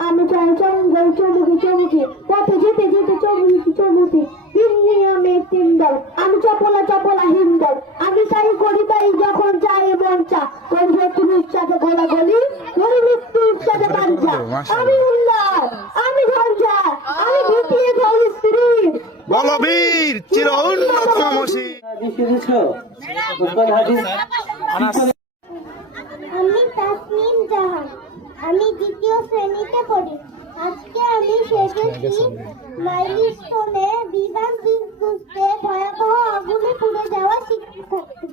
আমি চাই চমুকি চমুকি পথে যেতে যেতে চমুকি চমুকি নিয়মের তিনদল আমি চপলা হিন্দল আমি তাই করি তাই যখন চাই মঞ্চা করি শত্রুর সাথে গোলাগলি করি মৃত্যুর সাথে পাঞ্চা আমি উল্লাস আমি ঘঞ্চা আমি দ্বিতীয় ধরি স্ত্রী বলবীর চির উন্নত আমি তাসনিম জাহান আমি দ্বিতীয় শ্রেণীতে পড়ি আজকে আমি সেজেছি মাইলস্টোনে বিমান খুঁজতে ভয়াবহ আগুনে পুড়ে যাওয়া শিক্ষার্থী